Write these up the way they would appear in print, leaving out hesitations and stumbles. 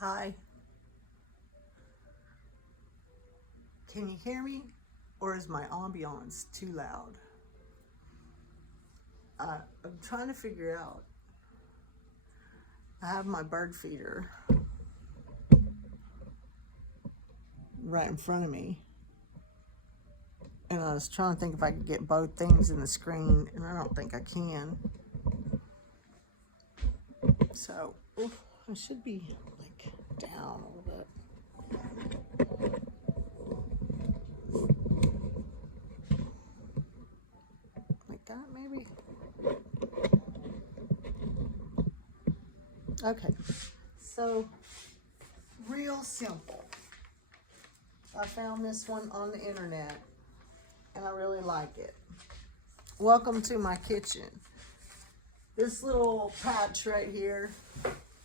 Hi. Can you hear me? Or is my ambiance too loud? I'm trying to figure out. I have my bird feeder right in front of me. And I was trying to think if I could get both things in the screen, and I don't think I can. So, I should be like down a little bit. Like that, maybe? Okay, so real simple. I found this one on the internet and I really like it. Welcome to my kitchen. This little patch right here,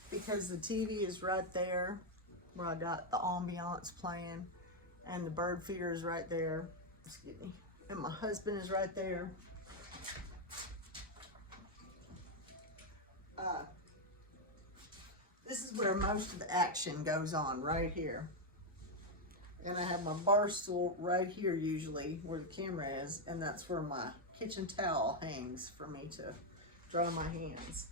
because the TV is right there where I got the ambiance playing, and the bird feeder is right there, excuse me, and my husband is right there. This is where most of the action goes on, right here. And I have my bar stool right here usually where the camera is, and that's where my kitchen towel hangs for me to dry my hands.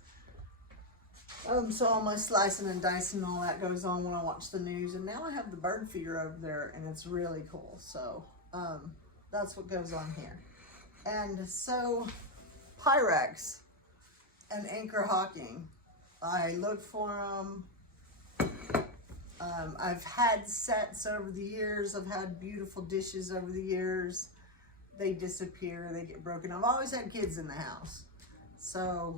So all my slicing and dicing and all that goes on when I watch the news, and now I have the bird feeder over there, and it's really cool. So that's what goes on here. And so Pyrex and Anchor Hawking, I look for them. I've had sets over the years. I've had beautiful dishes over the years. They disappear, they get broken. I've always had kids in the house. So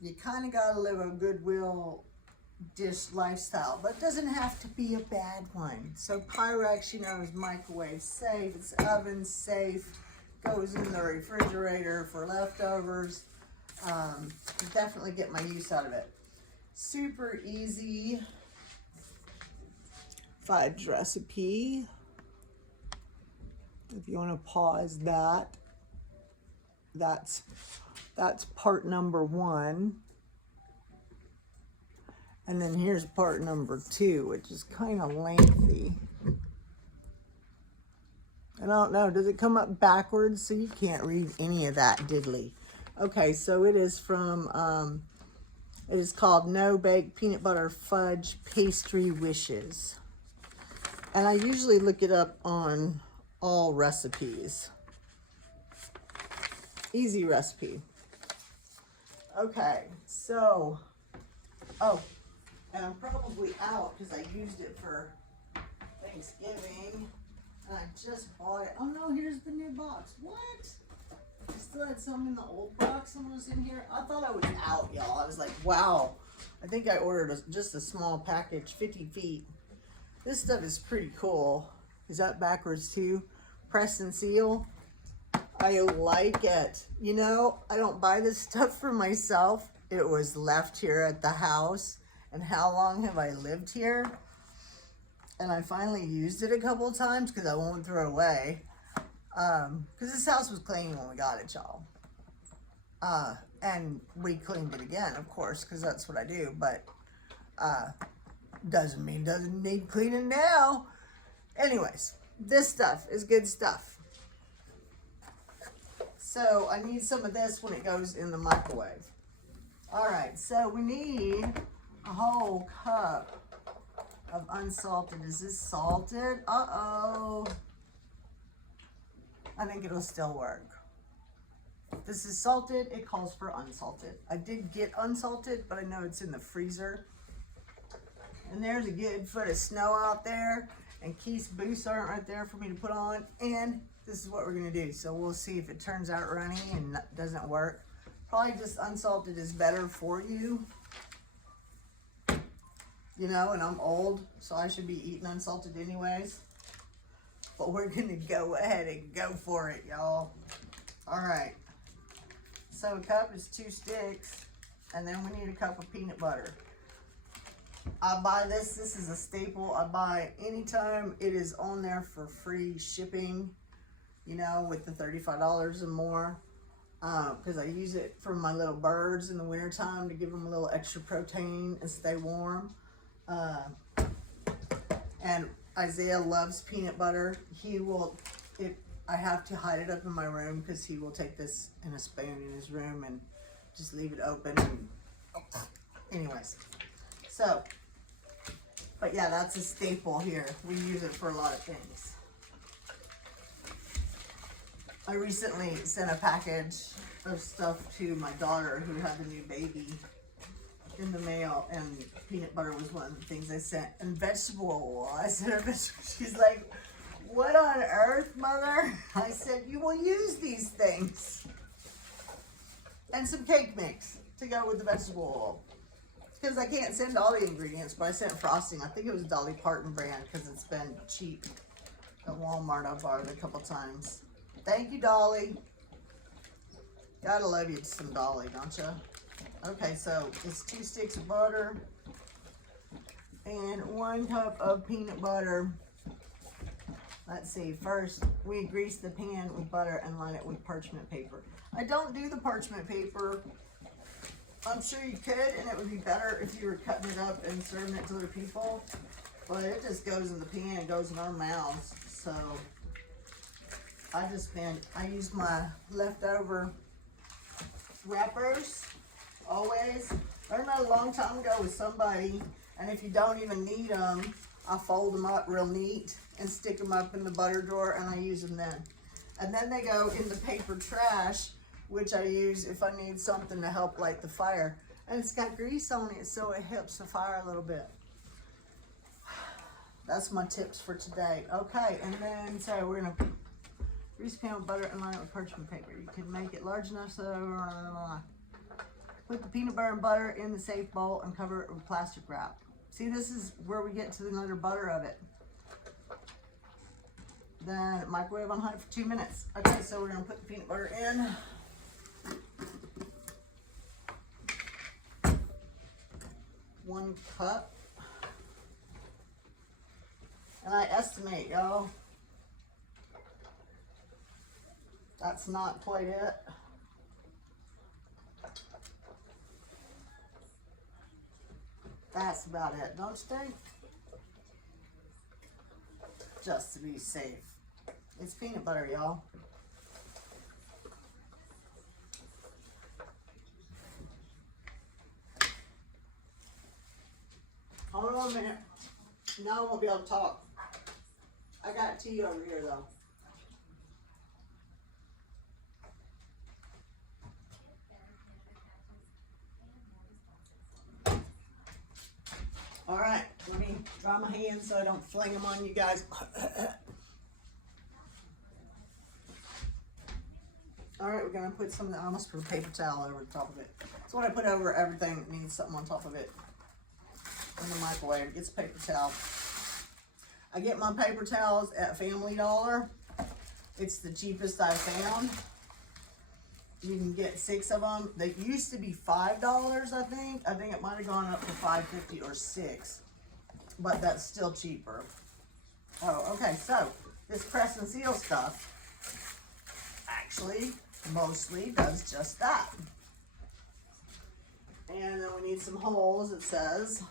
you kind of got to live a Goodwill dish lifestyle, but it doesn't have to be a bad one. So Pyrex, you know, is microwave safe, it's oven safe, goes in the refrigerator for leftovers. Definitely get my use out of it. Super easy fudge recipe. If you want to pause that, that's part number 1. And then here's part number 2, which is kind of lengthy. I don't know, does it come up backwards so you can't read any of that diddly? Okay, so it is from, it is called No Bake Peanut Butter Fudge Pastry Wishes. And I usually look it up on all recipes. Easy recipe. Okay, so, and I'm probably out because I used it for Thanksgiving. And I just bought it. Oh no, here's the new box. What? I still had some in the old box when I was in here. I thought I was out, y'all. I was like, wow. I think I ordered just a small package, 50 feet. This stuff is pretty cool. Is that backwards too? Press and seal. I like it. You know, I don't buy this stuff for myself. It was left here at the house. And how long have I lived here? And I finally used it a couple of times because I won't throw it away. Because this house was clean when we got it, y'all. And we cleaned it again, of course, because that's what I do. But doesn't mean it doesn't need cleaning now. Anyways, this stuff is good stuff. So I need some of this when it goes in the microwave. All right, so we need a whole cup of unsalted. Is this salted? Uh-oh. I think it'll still work. If this is salted, it calls for unsalted. I did get unsalted, but I know it's in the freezer. And there's a good foot of snow out there, and Keith's boots aren't right there for me to put on, and this is what we're gonna do. So we'll see if it turns out runny and doesn't work. Probably just unsalted is better for you. You know, and I'm old, so I should be eating unsalted anyways. But we're gonna go ahead and go for it, y'all. All right. So a cup is 2 sticks, and then we need a cup of peanut butter. I buy this is a staple. I buy anytime it is on there for free shipping, you know, with the $35 and more. Because I use it for my little birds in the wintertime to give them a little extra protein and stay warm. And Isaiah loves peanut butter. He will, I have to hide it up in my room because he will take this in a spoon in his room and just leave it open. And, anyways, so, but yeah, that's a staple here. We use it for a lot of things. I recently sent a package of stuff to my daughter who had a new baby in the mail, and peanut butter was one of the things I sent. And vegetable oil, I sent her vegetable. She's like, what on earth, mother? I said, you will use these things. And some cake mix to go with the vegetable oil. Because I can't send all the ingredients, but I sent frosting. I think it was Dolly Parton brand because it's been cheap at Walmart. I bought it a couple times. Thank you, Dolly. Gotta love you some Dolly, don't you? Okay, so it's 2 sticks of butter and 1 cup of peanut butter. Let's see, first we grease the pan with butter and line it with parchment paper. I don't do the parchment paper. I'm sure you could, and it would be better if you were cutting it up and serving it to other people. But it just goes in the pan and goes in our mouths. So I use my leftover wrappers always. Learned that a long time ago with somebody, and if you don't even need them, I fold them up real neat and stick them up in the butter drawer, and I use them then. And then they go in the paper trash, which I use if I need something to help light the fire. And it's got grease on it, so it helps the fire a little bit. That's my tips for today. Okay, and then so we're gonna grease pan with butter and line it with parchment paper. You can make it large enough so put the peanut butter and butter in the safe bowl and cover it with plastic wrap. See, this is where we get to the another butter of it. Then microwave on high for 2 minutes. Okay, so we're gonna put the peanut butter in. One cup. And I estimate, y'all, that's not quite it. That's about it, don't you think? Just to be safe. It's peanut butter, y'all. Hold on a minute. Now I won't be able to talk. I got tea over here, though. All right, let me dry my hands so I don't fling them on you guys. All right, we're gonna put some, I almost put a paper towel over the top of it. That's what I put over everything that needs something on top of it. In the microwave, it gets a paper towel. I get my paper towels at Family Dollar. It's the cheapest I found. You can get 6 of them. They used to be $5, I think. I think it might have gone up to $5.50 or $6, but that's still cheaper. Oh, okay, so this press and seal stuff actually mostly does just that. And then we need some holes, it says.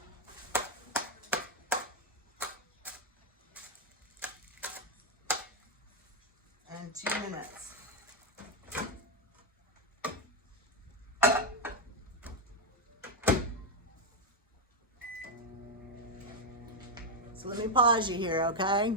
And 2 minutes. So let me pause you here, okay?